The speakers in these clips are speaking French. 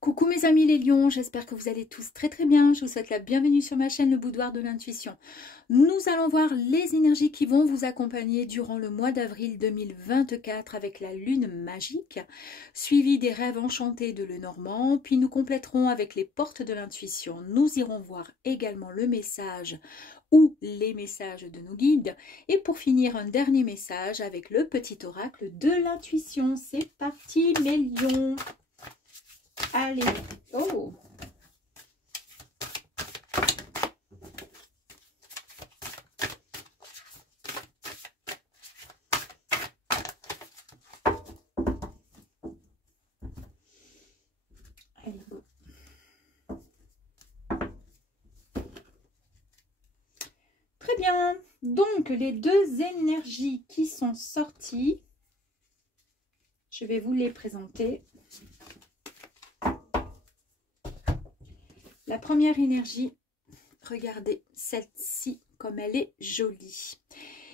Coucou mes amis les lions, j'espère que vous allez tous très très bien. Je vous souhaite la bienvenue sur ma chaîne Le Boudoir de l'Intuition. Nous allons voir les énergies qui vont vous accompagner durant le mois d'avril 2024 avec la lune magique, suivi des rêves enchantés de Lenormand, puis nous compléterons avec les portes de l'intuition. Nous irons voir également le message ou les messages de nos guides. Et pour finir, un dernier message avec le petit oracle de l'intuition. C'est parti mes lions. Allez, oh! Allez, go. Très bien. Donc, les deux énergies qui sont sorties, je vais vous les présenter. La première énergie, regardez celle-ci comme elle est jolie.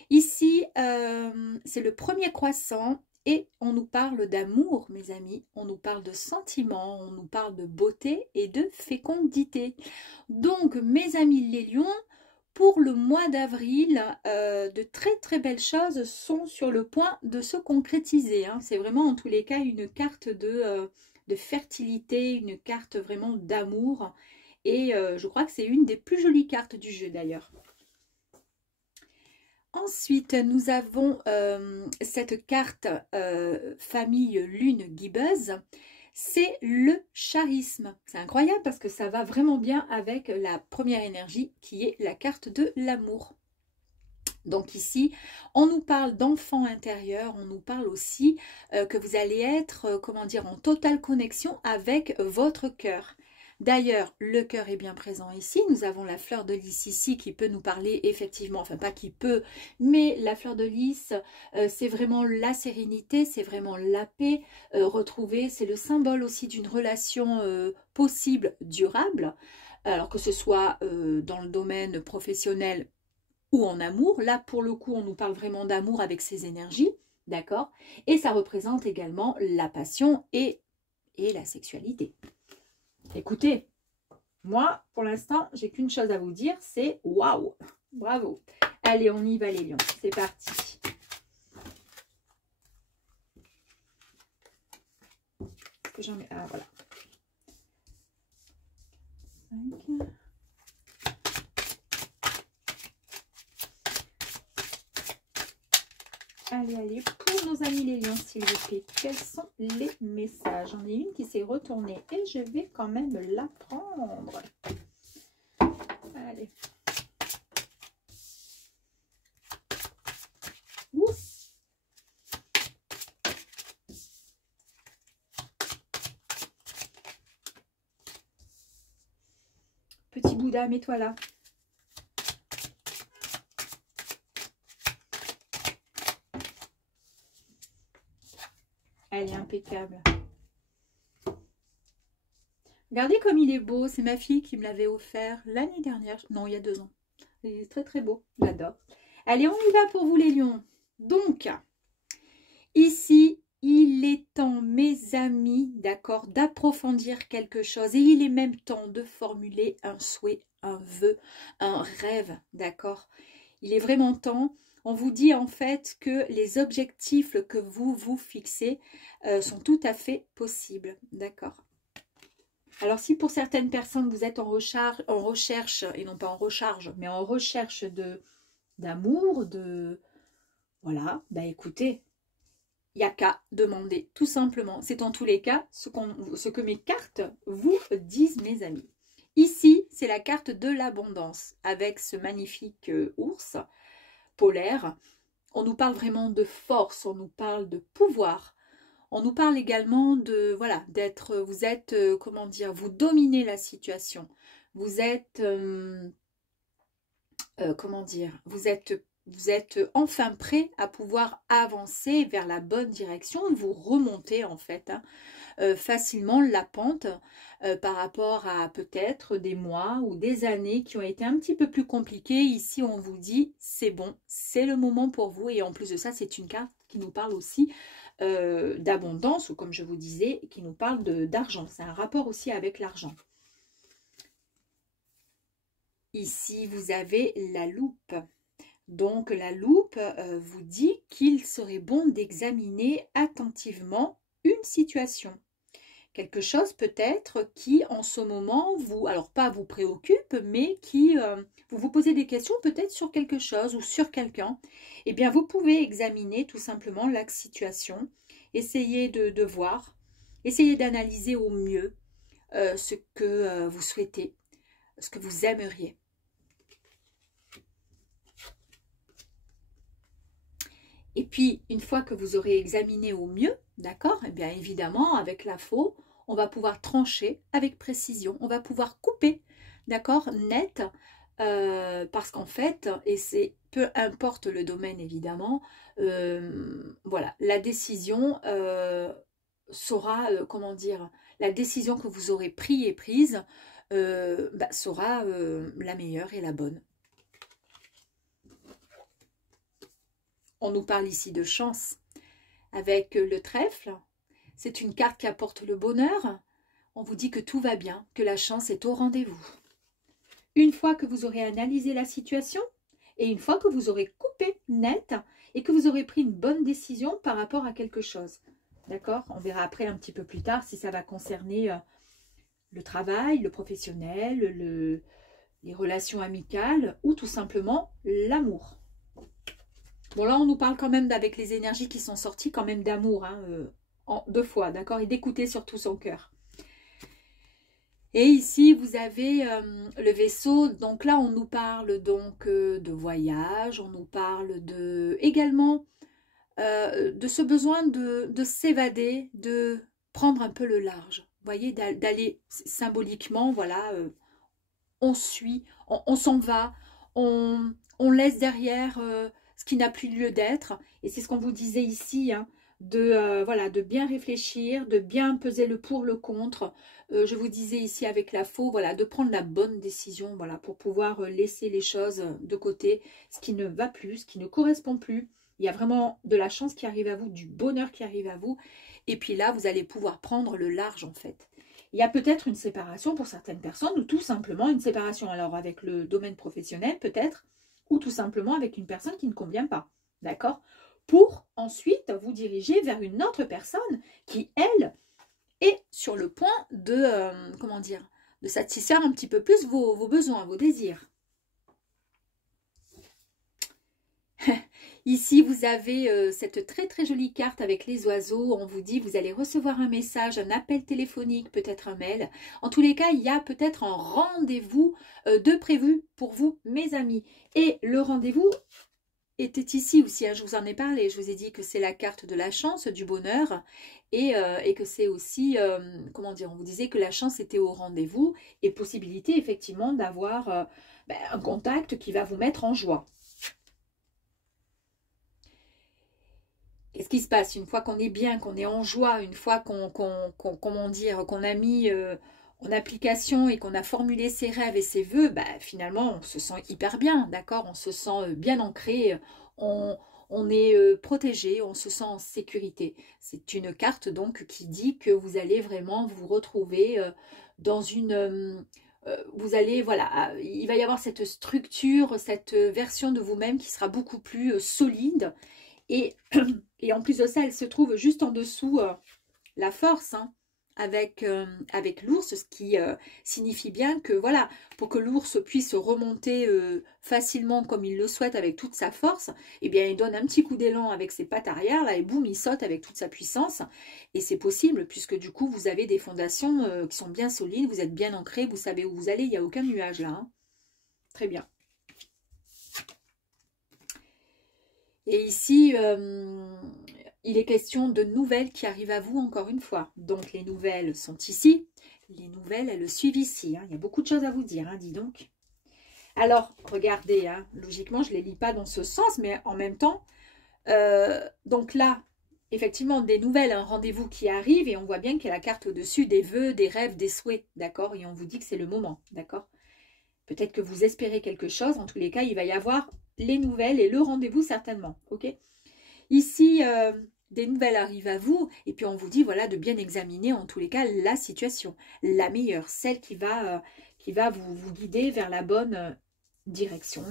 Ici, c'est le premier croissant et on nous parle d'amour, mes amis. On nous parle de sentiments, on nous parle de beauté et de fécondité. Donc, mes amis les lions, pour le mois d'avril, de très très belles choses sont sur le point de se concrétiser. Hein. C'est vraiment en tous les cas une carte de fertilité, une carte vraiment d'amour. Et je crois que c'est une des plus jolies cartes du jeu d'ailleurs. Ensuite, nous avons cette carte famille lune guibeuse. C'est le charisme. C'est incroyable parce que ça va vraiment bien avec la première énergie qui est la carte de l'amour. Donc ici, on nous parle d'enfant intérieur, on nous parle aussi que vous allez être, comment dire, en totale connexion avec votre cœur. D'ailleurs, le cœur est bien présent ici. Nous avons la fleur de lys ici qui peut nous parler effectivement, enfin pas qui peut, mais la fleur de lys, c'est vraiment la sérénité, c'est vraiment la paix retrouvée. C'est le symbole aussi d'une relation possible, durable. Alors que ce soit dans le domaine professionnel ou en amour. Là, pour le coup, on nous parle vraiment d'amour avec ces énergies, d'accord? Et ça représente également la passion et la sexualité. Écoutez, moi, pour l'instant, j'ai qu'une chose à vous dire, c'est waouh, bravo. Allez, on y va les lions, c'est parti. Que j'en ai, ah voilà. 5. Allez, allez, pour nos amis les lions, s'il vous plaît, quels sont les messages? J'en ai une qui s'est retournée et je vais quand même la prendre. Allez. Ouf. Petit Bouddha, mets-toi là. Elle est impeccable. Regardez comme il est beau. C'est ma fille qui me l'avait offert l'année dernière. Non, il y a 2 ans. Il est très très beau. J'adore. Allez, on y va pour vous les lions. Donc, ici, il est temps, mes amis, d'accord, d'approfondir quelque chose. Et il est même temps de formuler un souhait, un vœu, un rêve, d'accord. Il est vraiment temps. On vous dit en fait que les objectifs que vous vous fixez sont tout à fait possibles, d'accord. Alors si pour certaines personnes vous êtes en recherche, et non pas en recharge, mais en recherche d'amour, voilà, bah écoutez, il n'y a qu'à demander, tout simplement. C'est en tous les cas ce que mes cartes vous disent, mes amis. Ici, c'est la carte de l'abondance, avec ce magnifique ours polaire. On nous parle vraiment de force, on nous parle de pouvoir. On nous parle également de, voilà, d'être, vous êtes, comment dire, vous dominez la situation. Vous êtes, comment dire, vous êtes enfin prêt à pouvoir avancer vers la bonne direction. Vous remontez en fait facilement la pente par rapport à peut-être des mois ou des années qui ont été un petit peu plus compliquées. Ici, on vous dit, c'est bon, c'est le moment pour vous. Et en plus de ça, c'est une carte qui nous parle aussi d'abondance, ou comme je vous disais, qui nous parle d'argent. C'est un rapport aussi avec l'argent. Ici, vous avez la loupe. Donc, la loupe vous dit qu'il serait bon d'examiner attentivement une situation. Quelque chose peut-être qui, en ce moment, vous, alors pas vous préoccupe, mais qui, vous vous posez des questions peut-être sur quelque chose ou sur quelqu'un. Eh bien, vous pouvez examiner tout simplement la situation, essayer de voir, essayer d'analyser au mieux ce que vous souhaitez, ce que vous aimeriez. Et puis, une fois que vous aurez examiné au mieux, d'accord, eh bien évidemment, avec la faux, on va pouvoir trancher avec précision, on va pouvoir couper, d'accord, net, parce qu'en fait, et c'est peu importe le domaine évidemment, voilà, la décision sera, comment dire, la décision que vous aurez prise sera la meilleure et la bonne. On nous parle ici de chance avec le trèfle. C'est une carte qui apporte le bonheur. On vous dit que tout va bien, que la chance est au rendez-vous. Une fois que vous aurez analysé la situation et une fois que vous aurez coupé net et que vous aurez pris une bonne décision par rapport à quelque chose. D'accord? On verra après un petit peu plus tard si ça va concerner le travail, le professionnel, les relations amicales ou tout simplement l'amour. Bon, là, on nous parle quand même, avec les énergies qui sont sorties, quand même d'amour, hein, en 2 fois, d'accord? Et d'écouter surtout son cœur. Et ici, vous avez le vaisseau. Donc là, on nous parle donc de voyage. On nous parle également de ce besoin de s'évader, de prendre un peu le large. Vous voyez, d'aller symboliquement, voilà, on suit, on s'en va, on laisse derrière ce qui n'a plus lieu d'être. Et c'est ce qu'on vous disait ici, hein, voilà, de bien réfléchir, de bien peser le pour, le contre. Je vous disais ici avec la faux, voilà, de prendre la bonne décision, voilà, pour pouvoir laisser les choses de côté, ce qui ne va plus, ce qui ne correspond plus. Il y a vraiment de la chance qui arrive à vous, du bonheur qui arrive à vous. Et puis là, vous allez pouvoir prendre le large, en fait. Il y a peut-être une séparation pour certaines personnes, ou tout simplement une séparation, alors avec le domaine professionnel peut-être, ou tout simplement avec une personne qui ne convient pas, d'accord? Pour ensuite vous diriger vers une autre personne qui, elle, est sur le point de, comment dire, de satisfaire un petit peu plus vos besoins, vos désirs. Ici, vous avez cette très très jolie carte avec les oiseaux. On vous dit, vous allez recevoir un message, un appel téléphonique, peut-être un mail. En tous les cas, il y a peut-être un rendez-vous de prévu pour vous, mes amis. Et le rendez-vous était ici aussi, hein, je vous en ai parlé. Je vous ai dit que c'est la carte de la chance, du bonheur. Et que c'est aussi, comment dire, on vous disait que la chance était au rendez-vous. Et possibilité, effectivement, d'avoir un contact qui va vous mettre en joie. Qu'est-ce qui se passe une fois qu'on est bien, qu'on est en joie, une fois comment dire, qu'on a mis en application et qu'on a formulé ses rêves et ses vœux, finalement, on se sent hyper bien, d'accord? On se sent bien ancré, on est protégé, on se sent en sécurité. C'est une carte donc qui dit que vous allez vraiment vous retrouver dans une... vous allez, voilà, il va y avoir cette structure, cette version de vous-même qui sera beaucoup plus solide. Et en plus de ça, elle se trouve juste en dessous la force, hein, avec l'ours, ce qui signifie bien que, voilà, pour que l'ours puisse remonter facilement comme il le souhaite avec toute sa force, eh bien, il donne un petit coup d'élan avec ses pattes arrière, là, et boum, il saute avec toute sa puissance. Et c'est possible, puisque du coup, vous avez des fondations qui sont bien solides, vous êtes bien ancrés, vous savez où vous allez, il n'y a aucun nuage là. Hein. Très bien. Et ici, il est question de nouvelles qui arrivent à vous encore une fois. Donc, les nouvelles sont ici. Les nouvelles, elles le suivent ici. Hein. Il y a beaucoup de choses à vous dire, hein, dis donc. Alors, regardez, hein, logiquement, je ne les lis pas dans ce sens, mais en même temps, donc là, effectivement, des nouvelles, un rendez-vous qui arrive, et on voit bien qu'il y a la carte au-dessus des vœux, des rêves, des souhaits, d'accord? Et on vous dit que c'est le moment, d'accord? Peut-être que vous espérez quelque chose, en tous les cas, il va y avoir les nouvelles et le rendez-vous certainement, ok? Ici, des nouvelles arrivent à vous, et puis on vous dit, voilà, de bien examiner en tous les cas la situation, la meilleure, celle qui va vous guider vers la bonne direction,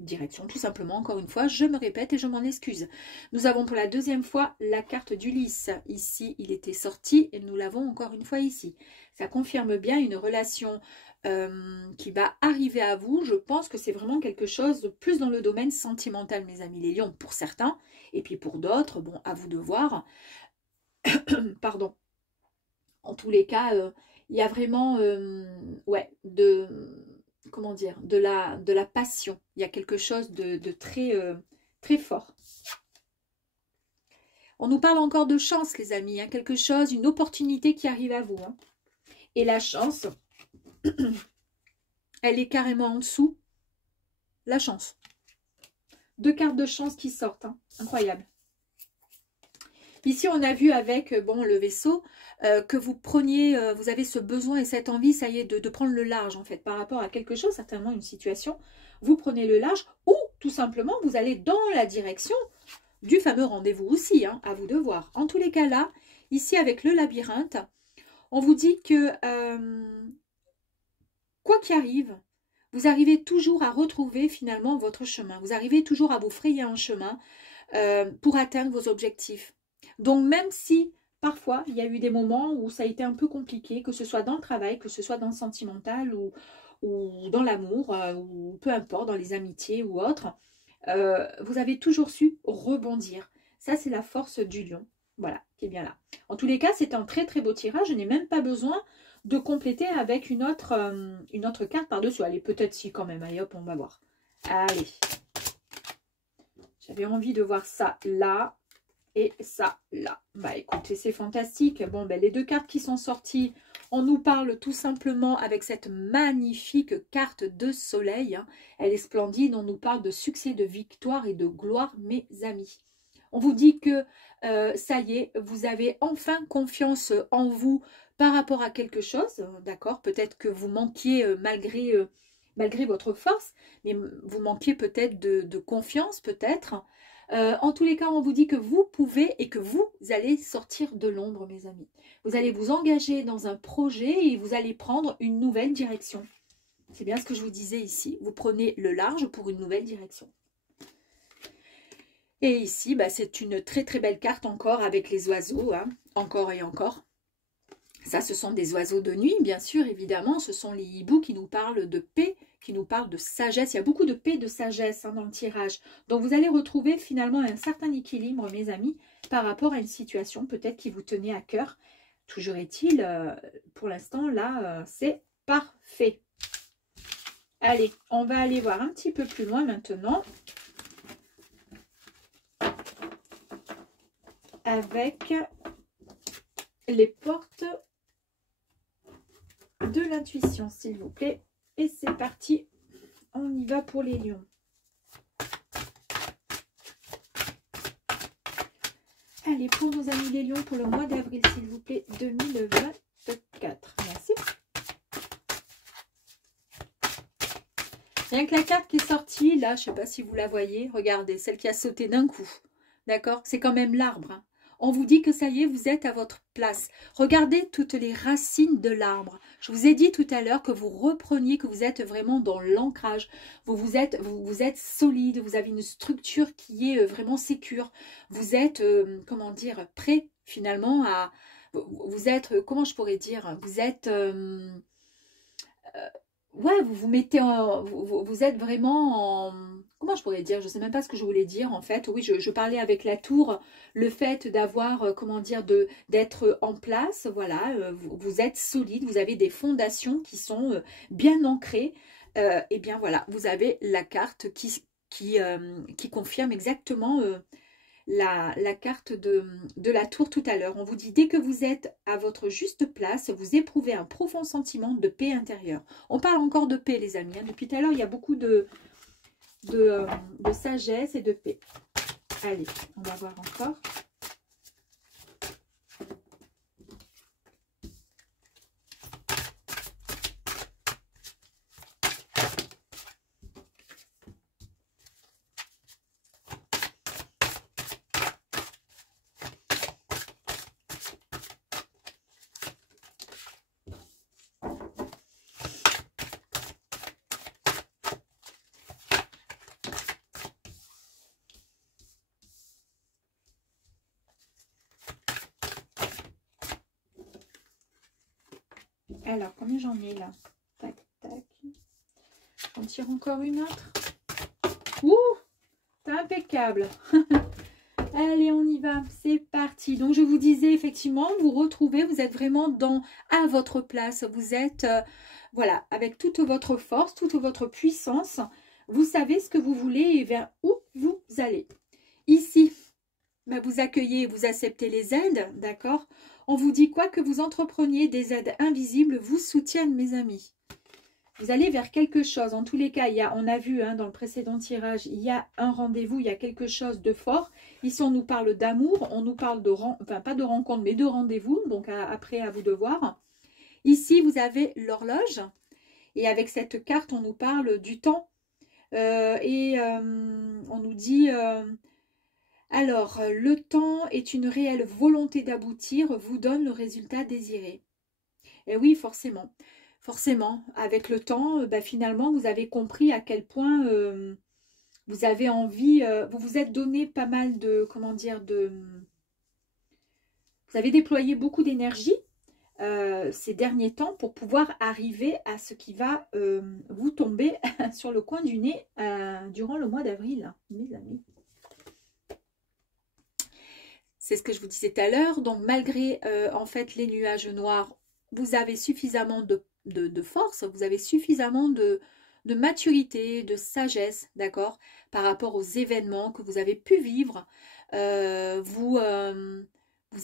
direction, tout simplement. Encore une fois, je me répète et je m'en excuse. Nous avons pour la deuxième fois la carte d'Ulysse. Ici, il était sorti et nous l'avons encore une fois ici. Ça confirme bien une relation qui va arriver à vous. Je pense que c'est vraiment quelque chose de plus dans le domaine sentimental, mes amis les lions, pour certains. Et puis pour d'autres, bon, à vous de voir. Pardon. En tous les cas, il y a vraiment, ouais, comment dire, de la passion. Il y a quelque chose de très, très fort. On nous parle encore de chance, les amis, hein, quelque chose, une opportunité qui arrive à vous. Hein. Et la chance, elle est carrément en dessous. La chance. 2 cartes de chance qui sortent. Hein. Incroyable. Ici, on a vu avec bon, le vaisseau que vous preniez, vous avez ce besoin et cette envie, ça y est, de prendre le large en fait, par rapport à quelque chose, certainement une situation. Vous prenez le large ou tout simplement, vous allez dans la direction du fameux rendez-vous aussi, hein, à vous de voir. En tous les cas là, ici avec le labyrinthe, on vous dit que quoi qu'il arrive, vous arrivez toujours à retrouver finalement votre chemin. Vous arrivez toujours à vous frayer un chemin pour atteindre vos objectifs. Donc même si parfois il y a eu des moments où ça a été un peu compliqué, que ce soit dans le travail, que ce soit dans le sentimental ou dans l'amour, ou peu importe, dans les amitiés ou autres, vous avez toujours su rebondir. Ça c'est la force du lion, voilà, qui est bien là. En tous les cas, c'est un très très beau tirage, je n'ai même pas besoin de compléter avec une autre carte par-dessus. Allez, peut-être si quand même, allez hop, on va voir. Allez, j'avais envie de voir ça là. Et ça, là. Bah écoutez, c'est fantastique. Bon, ben les 2 cartes qui sont sorties, on nous parle tout simplement avec cette magnifique carte de soleil. Hein. Elle est splendide. On nous parle de succès, de victoire et de gloire, mes amis. On vous dit que ça y est, vous avez enfin confiance en vous par rapport à quelque chose. D'accord? Peut-être que vous manquiez malgré votre force, mais vous manquiez peut-être de confiance, peut-être. En tous les cas, on vous dit que vous pouvez et que vous allez sortir de l'ombre, mes amis. Vous allez vous engager dans un projet et vous allez prendre une nouvelle direction. C'est bien ce que je vous disais ici. Vous prenez le large pour une nouvelle direction. Et ici, bah, c'est une très très belle carte encore avec les oiseaux. Hein. Encore et encore. Ça, ce sont des oiseaux de nuit, bien sûr, évidemment. Ce sont les hiboux qui nous parlent de paix, qui nous parlent de sagesse. Il y a beaucoup de paix, de sagesse hein, dans le tirage. Donc, vous allez retrouver finalement un certain équilibre, mes amis, par rapport à une situation peut-être qui vous tenait à cœur. Toujours est-il, pour l'instant, là, c'est parfait. Allez, on va aller voir un petit peu plus loin maintenant. Avec les portes de l'intuition, s'il vous plaît. Et c'est parti, on y va pour les lions. Allez, pour nos amis les lions, pour le mois d'avril, s'il vous plaît, 2024. Merci. Rien que la carte qui est sortie, là, je ne sais pas si vous la voyez, regardez, celle qui a sauté d'un coup. D'accord? C'est quand même l'arbre. Hein. On vous dit que ça y est, vous êtes à votre place. Regardez toutes les racines de l'arbre. Je vous ai dit tout à l'heure que vous repreniez, que vous êtes vraiment dans l'ancrage. Vous êtes solide, vous avez une structure qui est vraiment sécure. Vous êtes, comment dire, prêt finalement à... Vous êtes, comment je pourrais dire, vous êtes... ouais, vous vous mettez en... Vous êtes vraiment en... Comment je pourrais dire? Je ne sais même pas ce que je voulais dire en fait. Oui, je parlais avec la tour, le fait d'avoir, comment dire, d'être en place. Voilà, vous êtes solide, vous avez des fondations qui sont bien ancrées. Et bien voilà, vous avez la carte qui confirme exactement... la carte de la tour tout à l'heure. On vous dit, dès que vous êtes à votre juste place, vous éprouvez un profond sentiment de paix intérieure. On parle encore de paix, les amis. Hein. Depuis tout à l'heure, il y a beaucoup de sagesse et de paix. Allez, on va voir encore. Alors, combien j'en ai là? Tac, tac. On tire encore une autre. Ouh, c'est impeccable. Allez, on y va, c'est parti. Donc, je vous disais, effectivement, vous retrouvez, vous êtes vraiment à votre place. Vous êtes, voilà, avec toute votre force, toute votre puissance. Vous savez ce que vous voulez et vers où vous allez. Ici, bah, vous accueillez, vous acceptez les aides, d'accord? On vous dit quoi que vous entrepreniez, des aides invisibles vous soutiennent, mes amis. Vous allez vers quelque chose. En tous les cas, on a vu dans le précédent tirage, il y a un rendez-vous, il y a quelque chose de fort. Ici, on nous parle d'amour, on nous parle de, enfin pas de rencontre, mais de rendez-vous. Donc, après, à vous de voir. Ici, vous avez l'horloge. Et avec cette carte, on nous parle du temps. On nous dit... alors, le temps est une réelle volonté d'aboutir, vous donne le résultat désiré. Et oui, forcément. Forcément, avec le temps, finalement, vous avez compris à quel point vous avez envie, vous vous êtes donné pas mal de, comment dire, vous avez déployé beaucoup d'énergie ces derniers temps pour pouvoir arriver à ce qui va vous tomber sur le coin du nez durant le mois d'avril, mes amis. C'est ce que je vous disais tout à l'heure. Donc, malgré en fait les nuages noirs, vous avez suffisamment de force, vous avez suffisamment de maturité, de sagesse, d'accord, par rapport aux événements que vous avez pu vivre. Vous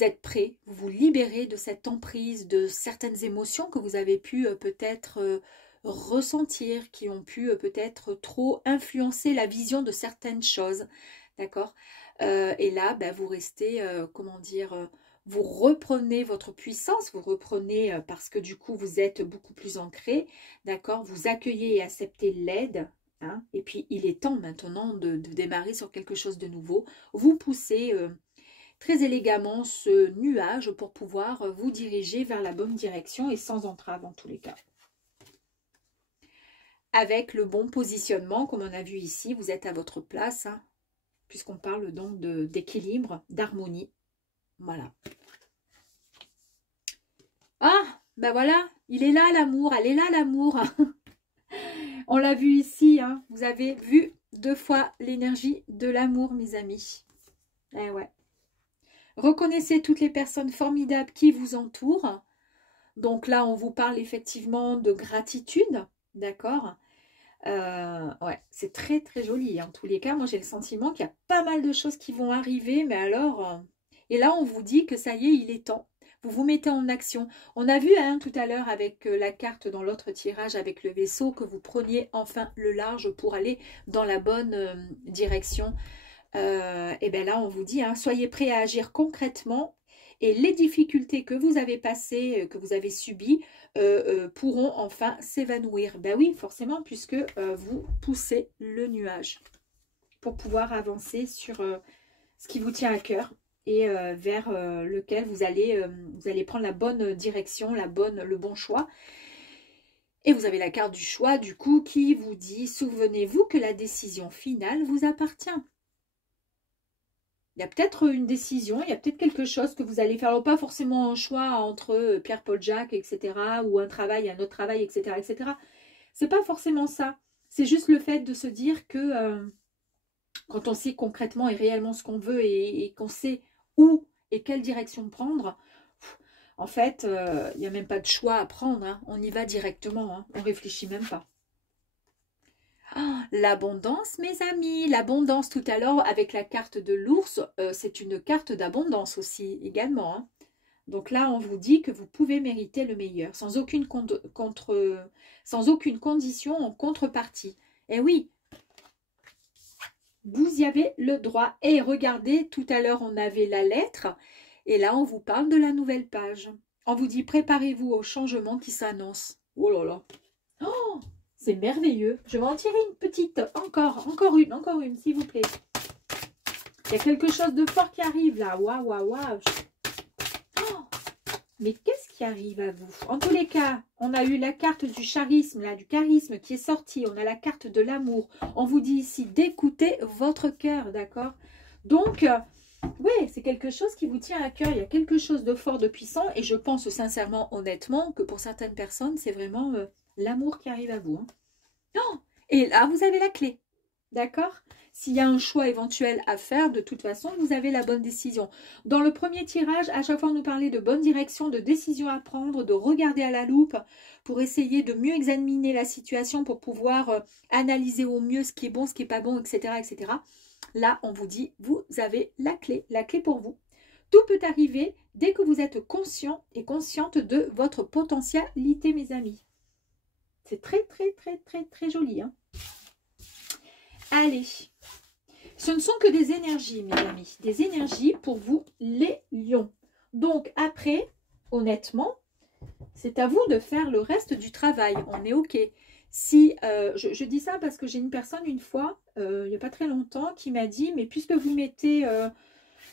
êtes prêt, vous vous libérez de cette emprise, de certaines émotions que vous avez pu peut-être ressentir, qui ont pu peut-être trop influencer la vision de certaines choses, d'accord. Et là, vous restez, comment dire, vous reprenez votre puissance, vous reprenez parce que du coup, vous êtes beaucoup plus ancré, d'accord. Vous accueillez et acceptez l'aide, hein, et puis il est temps maintenant de démarrer sur quelque chose de nouveau. Vous poussez très élégamment ce nuage pour pouvoir vous diriger vers la bonne direction et sans entrave en tous les cas. Avec le bon positionnement, comme on a vu ici, vous êtes à votre place, hein, puisqu'on parle donc d'équilibre, d'harmonie. Voilà. Ah, ben voilà, il est là l'amour, elle est là l'amour. On l'a vu ici, hein, vous avez vu 2 fois l'énergie de l'amour, mes amis. Eh ouais. Reconnaissez toutes les personnes formidables qui vous entourent. Donc là, on vous parle effectivement de gratitude, d'accord? Ouais, c'est très très joli. En tous les cas, moi j'ai le sentiment qu'il y a pas mal de choses qui vont arriver, mais alors... Et là, on vous dit que ça y est, il est temps. Vous vous mettez en action. On a vu tout à l'heure avec la carte dans l'autre tirage avec le vaisseau que vous preniez enfin le large pour aller dans la bonne direction. Et bien là, on vous dit, soyez prêts à agir concrètement et les difficultés que vous avez passées, que vous avez subies, pourront enfin s'évanouir. Ben oui, forcément, puisque vous poussez le nuage pour pouvoir avancer sur ce qui vous tient à cœur et vers lequel vous allez prendre la bonne direction, le bon choix. Et vous avez la carte du choix, du coup, qui vous dit, souvenez-vous que la décision finale vous appartient. Il y a peut-être une décision, il y a peut-être quelque chose que vous allez faire. Alors, pas forcément un choix entre Pierre, Paul, Jacques, etc. ou un travail, un autre travail, etc. etc. C'est pas forcément ça. C'est juste le fait de se dire que quand on sait concrètement et réellement ce qu'on veut et qu'on sait où et quelle direction prendre, en fait, il n'y a même pas de choix à prendre. Hein. On y va directement, hein. On ne réfléchit même pas. Oh, l'abondance, mes amis, l'abondance tout à l'heure avec la carte de l'ours, c'est une carte d'abondance aussi également. Hein. Donc là, on vous dit que vous pouvez mériter le meilleur, sans aucune condition en contrepartie. Et oui, vous y avez le droit. Et regardez, tout à l'heure, on avait la lettre, et là, on vous parle de la nouvelle page. On vous dit, préparez-vous au changement qui s'annonce. Oh là là. Oh, c'est merveilleux. Je vais en tirer une petite. Encore une, s'il vous plaît. Il y a quelque chose de fort qui arrive là. Waouh, waouh, waouh. Oh, mais qu'est-ce qui arrive à vous? En tous les cas, on a eu la carte du charisme, là, du charisme qui est sortie. On a la carte de l'amour. On vous dit ici d'écouter votre cœur, d'accord? Donc, Oui, c'est quelque chose qui vous tient à cœur. Il y a quelque chose de fort, de puissant. Et je pense sincèrement, honnêtement, que pour certaines personnes, c'est vraiment l'amour qui arrive à vous. Hein. Oh, et là, vous avez la clé. D'accord? S'il y a un choix éventuel à faire, de toute façon, vous avez la bonne décision. Dans le premier tirage, à chaque fois, on nous parlait de bonne direction, de décision à prendre, de regarder à la loupe pour essayer de mieux examiner la situation, pour pouvoir analyser au mieux ce qui est bon, ce qui n'est pas bon, etc., etc. Là, on vous dit, vous avez la clé pour vous. Tout peut arriver dès que vous êtes conscient et consciente de votre potentialité, mes amis. C'est très, très, très, très, très joli, hein. Allez, ce ne sont que des énergies, mes amis, des énergies pour vous, les lions. Donc après, honnêtement, c'est à vous de faire le reste du travail, on est OK. Si, je dis ça parce que j'ai une personne une fois, il n'y a pas très longtemps, qui m'a dit, mais puisque vous mettez,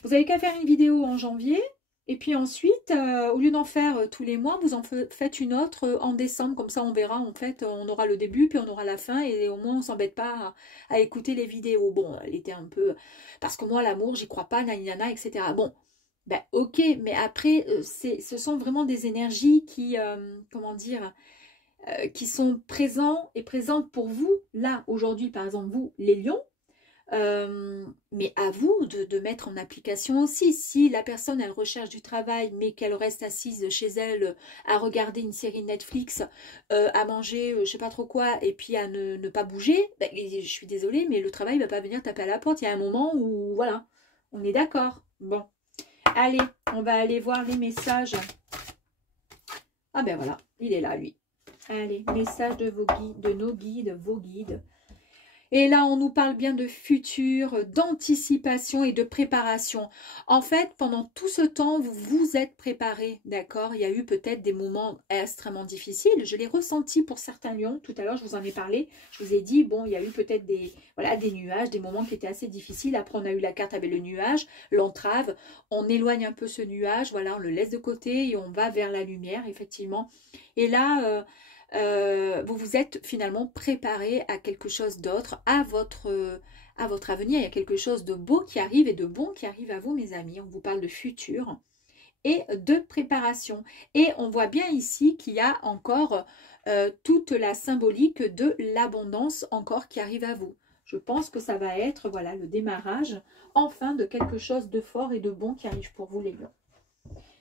vous n'avez qu'à faire une vidéo en janvier, et puis ensuite, au lieu d'en faire tous les mois, vous en faites une autre en décembre. Comme ça, on verra, en fait, on aura le début, puis on aura la fin. Et au moins, on ne s'embête pas à écouter les vidéos. Bon, elle était un peu... Parce que moi, l'amour, j'y crois pas, naninana, etc. Bon, ben ok, mais après, ce sont vraiment des énergies qui, comment dire, qui sont présents et présentes pour vous. Là, aujourd'hui, par exemple, vous, les lions. Mais à vous de mettre en application aussi. Si la personne elle recherche du travail mais qu'elle reste assise chez elle à regarder une série Netflix, à manger je sais pas trop quoi et puis à ne pas bouger, ben, je suis désolée mais le travail va pas venir taper à la porte. Il y a un moment où voilà, on est d'accord. Bon, allez, on va aller voir les messages. Ah ben voilà, il est là lui. Allez, message de vos guides, de nos guides, vos guides. Et là, on nous parle bien de futur, d'anticipation et de préparation. En fait, pendant tout ce temps, vous vous êtes préparé, d'accord? Il y a eu peut-être des moments extrêmement difficiles. Je l'ai ressenti pour certains lions. Tout à l'heure, je vous en ai parlé. Je vous ai dit, bon, il y a eu peut-être des, voilà, des nuages, des moments qui étaient assez difficiles. Après, on a eu la carte avec le nuage, l'entrave. On éloigne un peu ce nuage, voilà, on le laisse de côté et on va vers la lumière, effectivement. Et là... vous vous êtes finalement préparé à quelque chose d'autre, à votre avenir. Il y a quelque chose de beau qui arrive et de bon qui arrive à vous, mes amis. On vous parle de futur et de préparation. Et on voit bien ici qu'il y a encore toute la symbolique de l'abondance encore qui arrive à vous. Je pense que ça va être voilà, le démarrage enfin de quelque chose de fort et de bon qui arrive pour vous, les lions.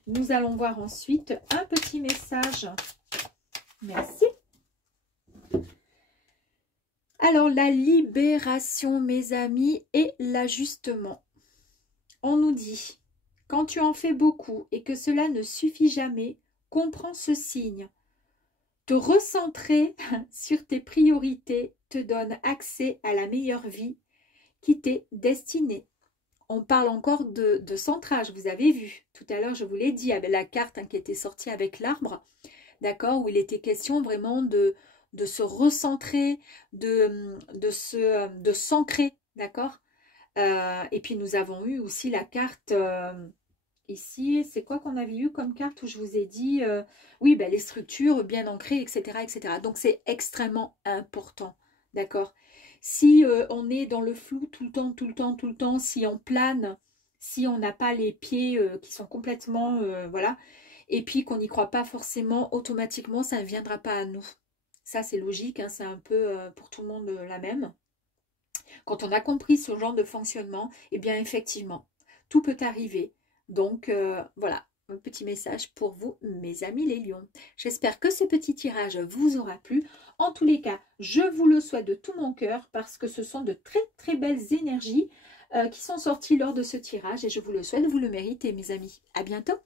Nous allons voir ensuite un petit message. Merci. Alors, la libération, mes amis, et l'ajustement. On nous dit, quand tu en fais beaucoup et que cela ne suffit jamais, comprends ce signe. Te recentrer sur tes priorités te donne accès à la meilleure vie qui t'est destinée. On parle encore de centrage, vous avez vu. Tout à l'heure, je vous l'ai dit, avec la carte qui était sortie avec l'arbre. D'accord, où il était question vraiment de se recentrer, de s'ancrer, d'accord. Et puis nous avons eu aussi la carte ici, c'est quoi qu'on avait eu comme carte où je vous ai dit, oui, ben, les structures bien ancrées, etc. etc. Donc c'est extrêmement important, d'accord. Si on est dans le flou tout le temps, si on plane, si on n'a pas les pieds qui sont complètement, voilà, et puis qu'on n'y croit pas forcément, automatiquement, ça ne viendra pas à nous. Ça, c'est logique, hein, c'est un peu pour tout le monde la même. Quand on a compris ce genre de fonctionnement, eh bien, effectivement, tout peut arriver. Donc, voilà, un petit message pour vous, mes amis les lions. J'espère que ce petit tirage vous aura plu. En tous les cas, je vous le souhaite de tout mon cœur parce que ce sont de très, très belles énergies qui sont sorties lors de ce tirage et je vous le souhaite, vous le méritez, mes amis. À bientôt.